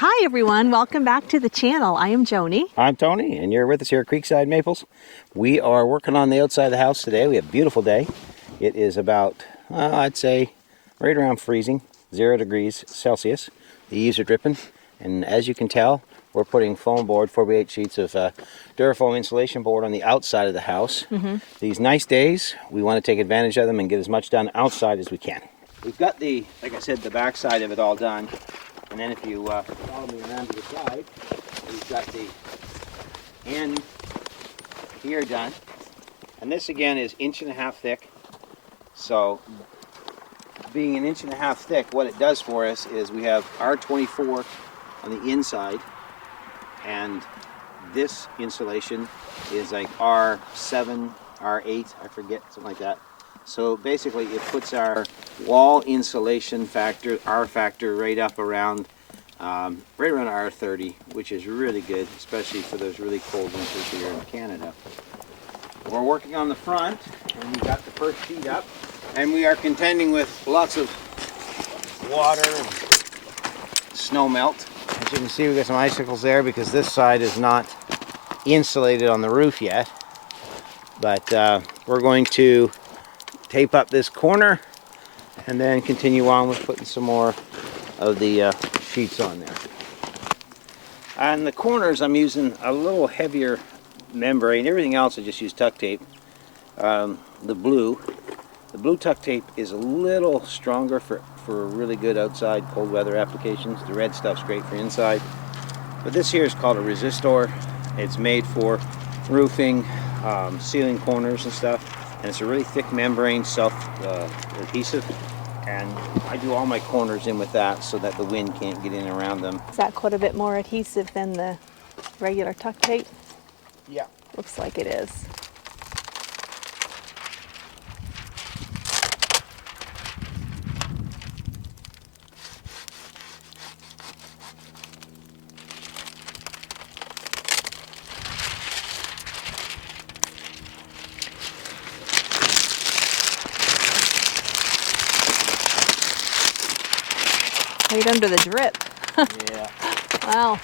Hi everyone, welcome back to the channel. I am Joni. I'm Tony, and you're with us here at Creekside Maples. We are working on the outside of the house today. We have a beautiful day. It is about, I'd say, right around freezing, 0 degrees Celsius. The eaves are dripping, and as you can tell, we're putting foam board, 4x8 sheets of Durafoam insulation board on the outside of the house. These nice days, we want to take advantage of them and get as much done outside as we can. We've got the, like I said, the back side of it all done. And then if you follow me around to the side, we've got the end here done. And this again is 1.5 inches thick. So being 1.5 inches thick, what it does for us is we have R24 on the inside, and this insulation is like R7, R8, I forget, something like that. So basically it puts our wall insulation factor, R factor, right up around R30, which is really good, especially for those really cold winters here in Canada. We're working on the front, and we got the first sheet up, and we are contending with lots of water and snow melt. As you can see, we got some icicles there because this side is not insulated on the roof yet. But we're going to tape up this corner and then continue on with putting some more of the sheets on there. On the corners I'm using a little heavier membrane. Everything else I just use tuck tape. The blue tuck tape is a little stronger for really good outside cold weather applications. The red stuff's great for inside. But this here is called a resistor. It's made for roofing, ceiling corners and stuff. And it's a really thick membrane, self-adhesive, and I do all my corners in with that so that the wind can't get in around them. Is that quite a bit more adhesive than the regular tuck tape? Yeah. Looks like it is. Right under the drip. Yeah. Wow.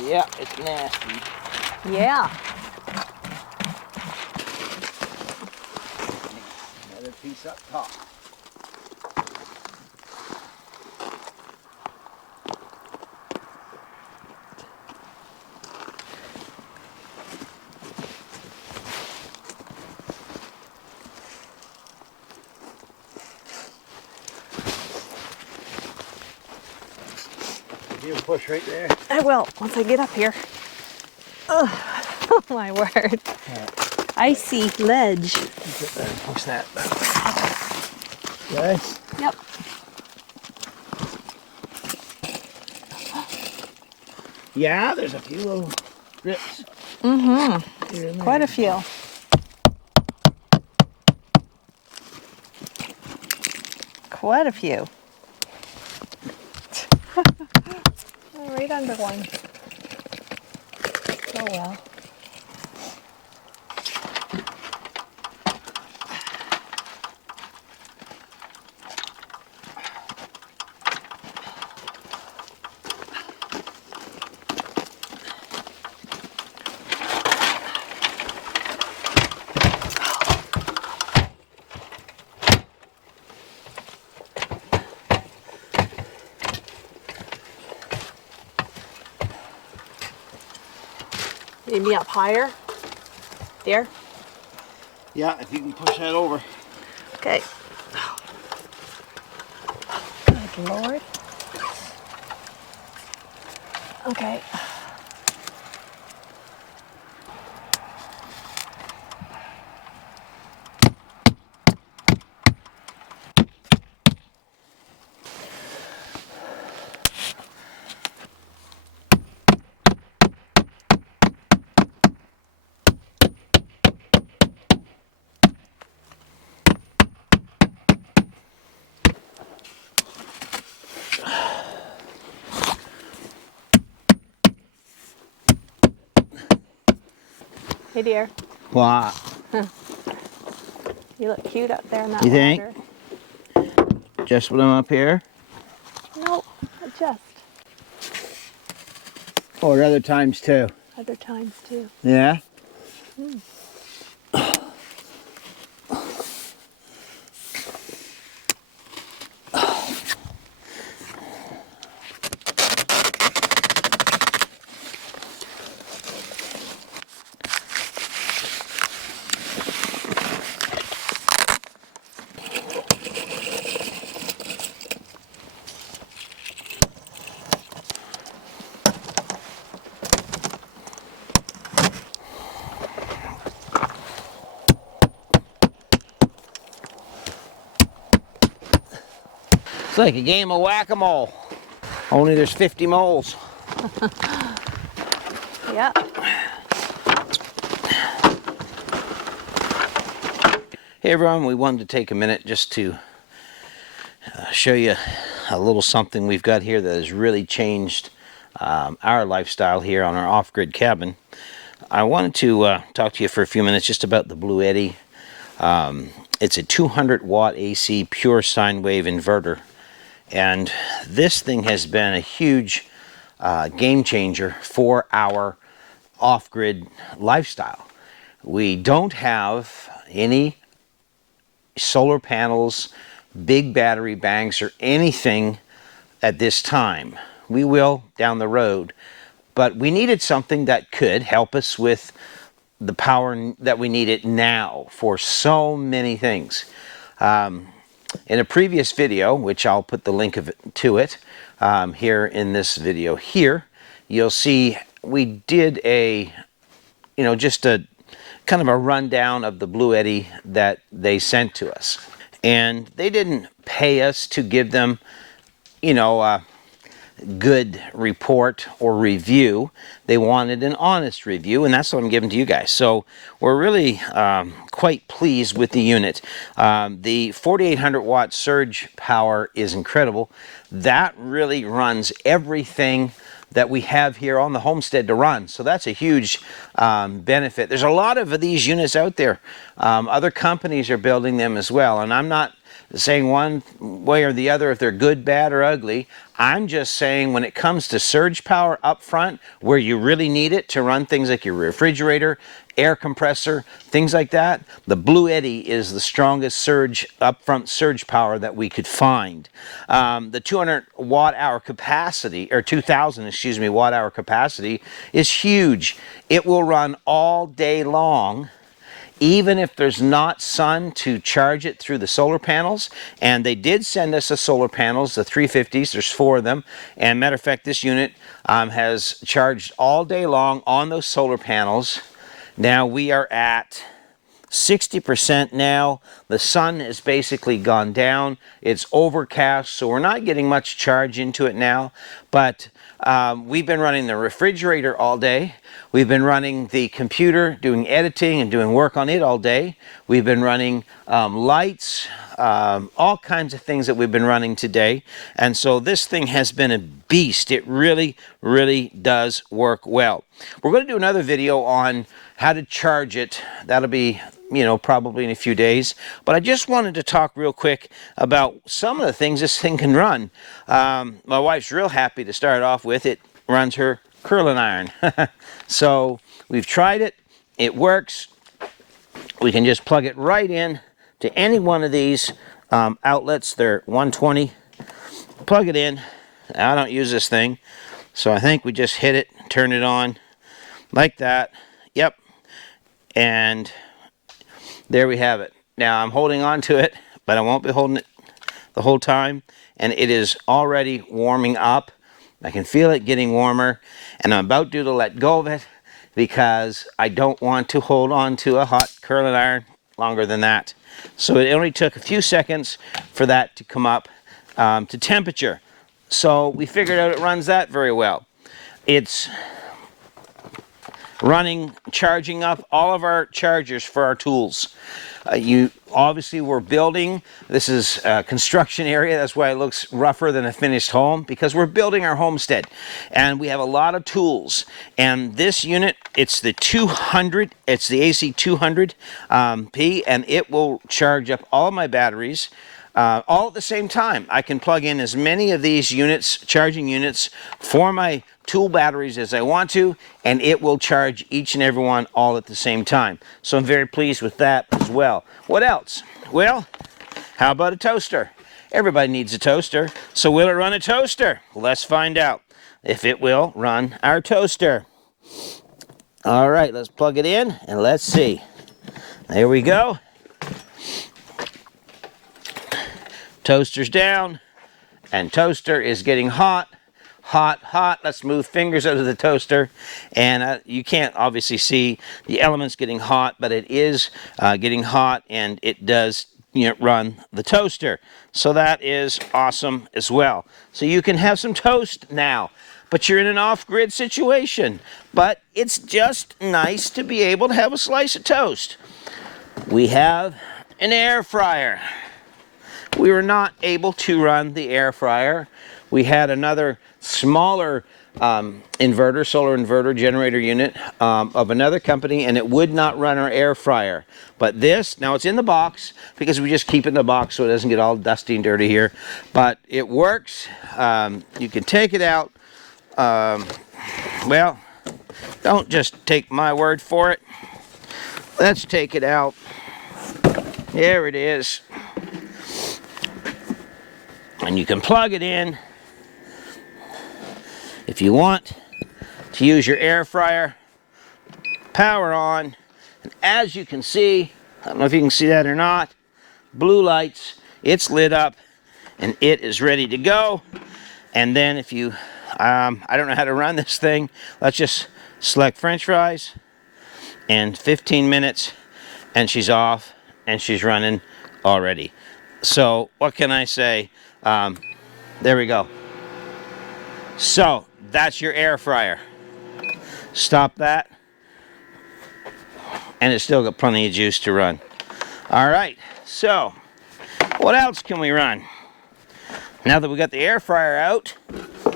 Yeah, it's nasty. Yeah. Another piece up top. You push right there. I will, once I get up here. Ugh. Oh my word. Icy ledge. Push that back. Okay. Yep. Yeah, there's a few little drips. Mm-hmm. Quite a few. Quite a few. Right under one. Oh well. Maybe up higher. There. Yeah, if you can push that over. Okay. Good Lord. Okay. Hey dear. What? You look cute up there in that You think? water. Just when I'm up here? just. Or other times too. Other times too. Yeah? It's like a game of whack-a-mole. Only there's 50 moles. Yeah. Hey everyone, we wanted to take a minute just to show you a little something we've got here that has really changed our lifestyle here on our off-grid cabin. I wanted to talk to you for a few minutes just about the Blue Eddy. It's a 200 watt AC pure sine wave inverter. And this thing has been a huge game changer for our off-grid lifestyle. We don't have any solar panels, big battery banks, or anything at this time. We will down the road, but we needed something that could help us with the power that we need it now for so many things. In a previous video, which I'll put the link to it here in this video here, you'll see we did a, just a kind of a rundown of the Blue Eddy that they sent to us. And they didn't pay us to give them, a good report or review. They wanted an honest review, and that's what I'm giving to you guys. So we're really quite pleased with the unit. The 4800 watt surge power is incredible. That really runs everything that we have here on the homestead to run. So that's a huge benefit. There's a lot of these units out there. Other companies are building them as well, and I'm not saying one way or the other if they're good, bad, or ugly. I'm just saying when it comes to surge power up front, where you really need it to run things like your refrigerator, air compressor, things like that, the Blue Eddy is the strongest upfront surge power that we could find. The 200 watt hour capacity, or 2000, watt hour capacity is huge. It will run all day long, even if there's not sun to charge it through the solar panels. And they did send us the solar panels, the 350s, there's 4 of them. And matter of fact, this unit has charged all day long on those solar panels. Now we are at 60% now. The sun has basically gone down. It's overcast, so we're not getting much charge into it now. But we've been running the refrigerator all day. We've been running the computer, doing editing and doing work on it all day. We've been running lights, all kinds of things that we've been running today. And so this thing has been a beast. It really, really does work well. We're going to do another video on how to charge it. That'll be, probably in a few days. But I just wanted to talk real quick about some of the things this thing can run. My wife's real happy to start off with. It runs her curling iron. So we've tried it. It works. We can just plug it right in to any one of these outlets. They're 120. Plug it in. I don't use this thing, so I think we just hit it, turn it on like that. Yep. And there we have it. Now I'm holding on to it, but I won't be holding it the whole time. And it is already warming up. I can feel it getting warmer, and I'm about to let go of it because I don't want to hold on to a hot curling iron longer than that. So it only took a few seconds for that to come up to temperature. So we figured out it runs that very well. It's running, charging up all of our chargers for our tools. You obviously we're building. This is a construction area. That's why it looks rougher than a finished home, because we're building our homestead, and we have a lot of tools. And this unit, it's the 200. It's the AC 200 P, and it will charge up all of my batteries. all at the same time. I can plug in as many of these units, charging units, for my tool batteries as I want to, and it will charge each and every one all at the same time. So I'm very pleased with that as well. What else? Well, how about a toaster? Everybody needs a toaster. So will it run a toaster? Let's find out if it will run our toaster. All right, let's plug it in and let's see. There we go. Toaster's down, and toaster is getting hot. Hot, hot. Let's move fingers out of the toaster, and you can't obviously see the elements getting hot, but it is getting hot, and it does run the toaster. So that is awesome as well. So you can have some toast now, but you're in an off-grid situation. But it's just nice to be able to have a slice of toast. We have an air fryer. We were not able to run the air fryer. We had another smaller inverter, solar inverter generator unit of another company, and it would not run our air fryer. But this, now it's in the box because we just keep it in the box so it doesn't get all dusty and dirty here. But it works. You can take it out. Well, don't just take my word for it. Let's take it out. There it is. And you can plug it in if you want to use your air fryer. Power on, and as you can see, I don't know if you can see that or not, blue lights, it's lit up and it is ready to go. And then if you I don't know how to run this thing, let's just select French fries, and 15 minutes and she's off and she's running already. So what can I say? There we go. So that's your air fryer. Stop that, and it's still got plenty of juice to run. All right, so what else can we run? Now that we got the air fryer out,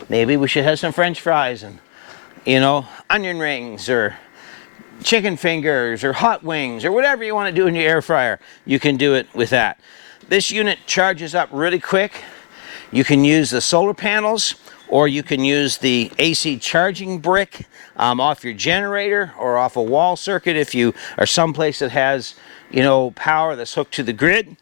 maybe we should have some French fries and, onion rings or chicken fingers or hot wings or whatever you want to do in your air fryer. You can do it with that. This unit charges up really quick. You can use the solar panels, or you can use the AC charging brick off your generator or off a wall circuit if you are someplace that has, power that's hooked to the grid.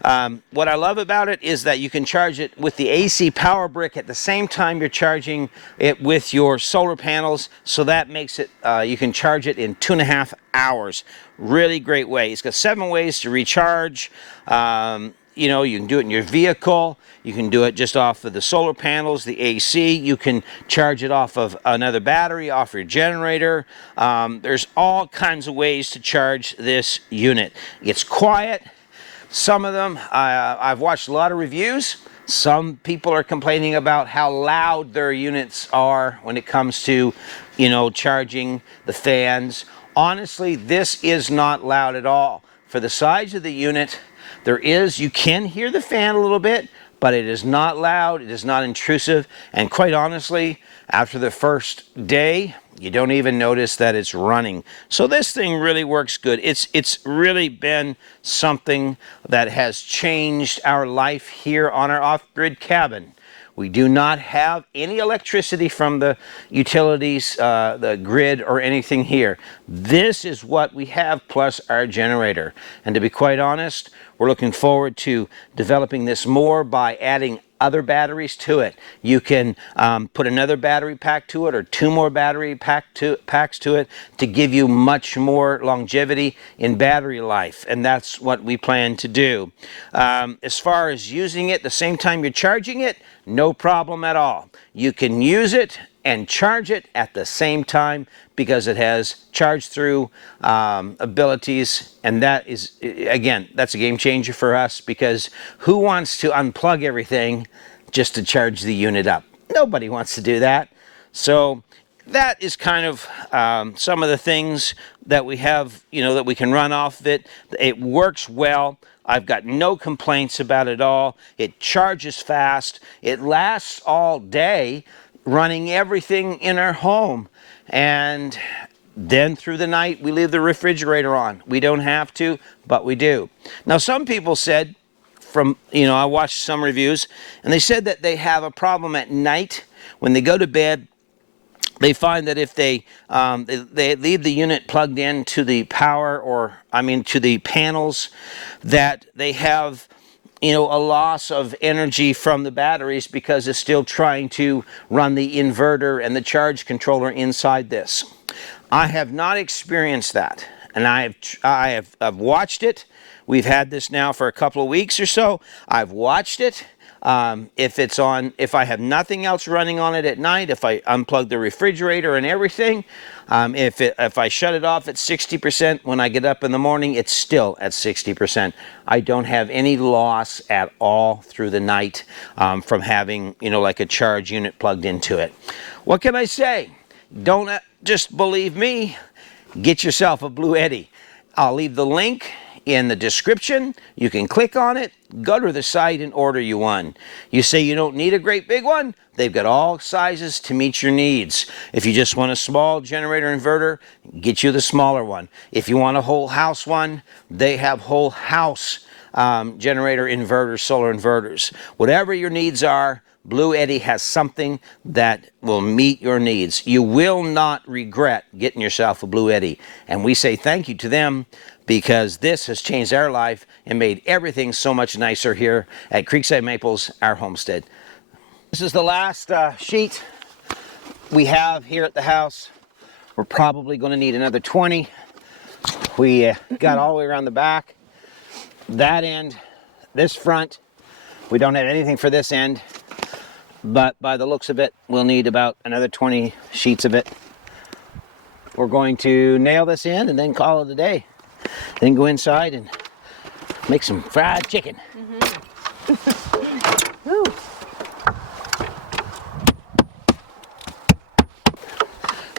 What I love about it is that you can charge it with the AC power brick at the same time you're charging it with your solar panels. So that makes it, you can charge it in 2.5 hours. Really great way. It's got 7 ways to recharge. You can do it in your vehicle. You can do it just off of the solar panels, the AC. You can charge it off of another battery, off your generator. There's all kinds of ways to charge this unit. It's quiet. Some of them, I've watched a lot of reviews. Some people are complaining about how loud their units are when it comes to, charging the fans. Honestly, this is not loud at all. For the size of the unit, you can hear the fan a little bit, but it is not loud, it is not intrusive, and quite honestly, after the first day, you don't even notice that it's running. So this thing really works good. It's really been something that has changed our life here on our off-grid cabin. We do not have any electricity from the utilities, the grid, or anything here. This is what we have, plus our generator. And to be quite honest, we're looking forward to developing this more by adding other batteries to it. You can put another battery pack to it, or 2 more battery packs to it, to give you much more longevity in battery life, and that's what we plan to do. As far as using it the same time you're charging it, no problem at all. You can use it and charge it at the same time because it has charge through abilities, and that is, again, that's a game changer for us, because who wants to unplug everything just to charge the unit up? Nobody wants to do that. So that is kind of some of the things that we have, that we can run off of it. It works well. I've got no complaints about it all. It charges fast. It lasts all day, running everything in our home. And then through the night, we leave the refrigerator on. We don't have to, but we do. Now, some people said from, I watched some reviews, and they said that they have a problem at night when they go to bed. They find that if they leave the unit plugged in to the power, to the panels, that they have, a loss of energy from the batteries because it's still trying to run the inverter and the charge controller inside this. I have not experienced that, and I've watched it. We've had this now for a couple of weeks or so. I've watched it. If I have nothing else running on it at night, if I unplug the refrigerator and everything, if I shut it off at 60%, when I get up in the morning, it's still at 60%. I don't have any loss at all through the night from having, like a charge unit plugged into it. What can I say? Don't just believe me. Get yourself a Blue Eddy. I'll leave the link in the description. You can click on it, go to the site, and order you one. You say you don't need a great big one? They've got all sizes to meet your needs. If you just want a small generator inverter, get you the smaller one. If you want a whole house one, they have whole house generator inverters, solar inverters. Whatever your needs are, Blue Eddy has something that will meet your needs. You will not regret getting yourself a Blue Eddy. And we say thank you to them, because this has changed our life and made everything so much nicer here at Creekside Maples, our homestead. This is the last sheet we have here at the house. We're probably going to need another 20. We got all the way around the back, that end, this front. We don't have anything for this end, but by the looks of it, we'll need about another 20 sheets of it. We're going to nail this in and then call it a day. Then go inside and make some fried chicken.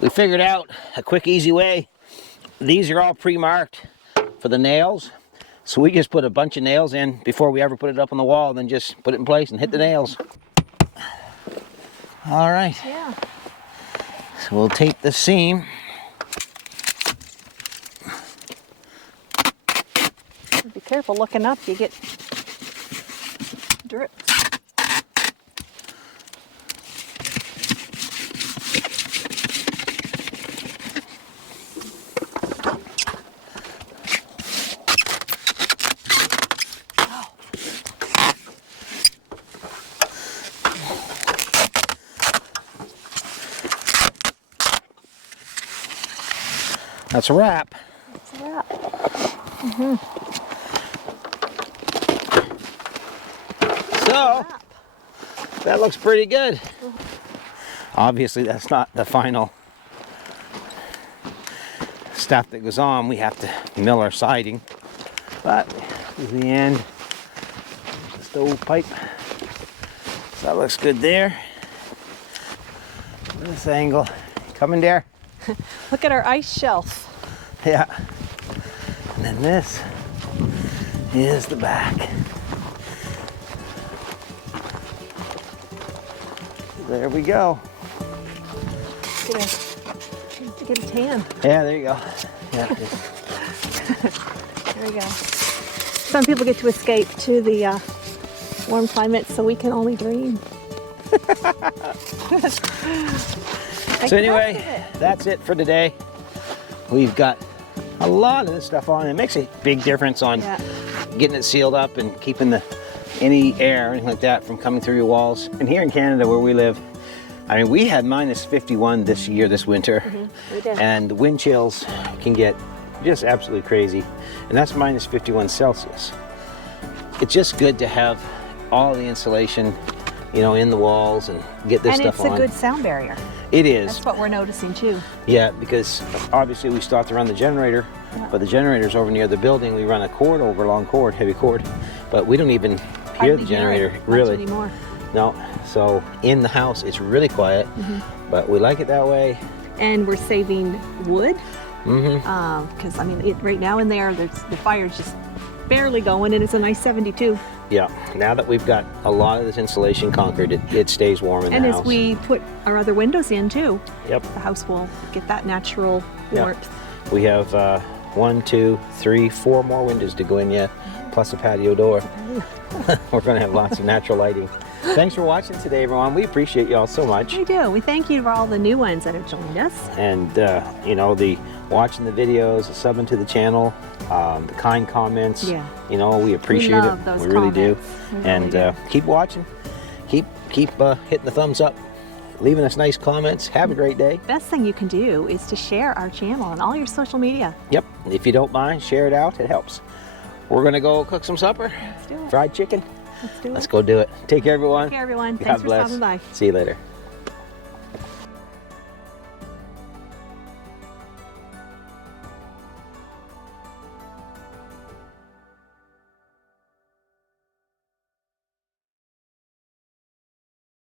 We figured out a quick, easy way. These are all pre-marked for the nails. So we just put a bunch of nails in before we ever put it up on the wall, then just put it in place and hit the nails. All right. Yeah. So we'll tape the seam. Be careful looking up, you get drip. That's a wrap. That's a wrap. So, that looks pretty good. Obviously, that's not the final stuff that goes on. We have to mill our siding. But, in the end, the stovepipe. So that looks good there. This angle. Coming there? Look at our ice shelf. Yeah. And then this is the back. There we go. Get a tan. Yeah, there you go. Yeah. There we go. Some people get to escape to the warm climates, so we can only dream. So anyway, that's it for today. We've got a lot of this stuff on. It makes a big difference on getting it sealed up and keeping any air or anything like that from coming through your walls. And here in Canada where we live, I mean, we had -51 this winter. We did. And the wind chills can get just absolutely crazy. And that's -51 Celsius. It's just good to have all the insulation, in the walls and get this stuff on. And it's a good sound barrier. It is. That's what we're noticing too. Yeah, because obviously we still have to run the generator, but the generator's over near the building. We run a cord over, long cord, heavy cord, but we don't even hear the generator really. Much anymore. No, so in the house it's really quiet, but we like it that way. And we're saving wood, because I mean, right now in there, the fire's just barely going, and it's a nice 72. Yeah, now that we've got a lot of this insulation conquered, it stays warm in the house. And as we put our other windows in too, the house will get that natural warmth. We have 1, 2, 3, 4 more windows to go in yet, plus a patio door. We're going to have lots of natural lighting. Thanks for watching today, everyone. We appreciate y'all so much. We do. We thank you for all the new ones that have joined us. And you know, the watching the videos, the subbing to the channel, the kind comments. Yeah. You know, we appreciate love it. those We really do. comments. We really And do. keep watching. Keep hitting the thumbs up, leaving us nice comments. Have a great day. Best thing you can do is to share our channel on all your social media. Yep. If you don't mind, share it out. It helps. We're gonna go cook some supper. Let's do it. Fried chicken. Let's do it. Let's go do it. Take care, everyone. Take care, everyone. God Thanks for bless. stopping by. See you later.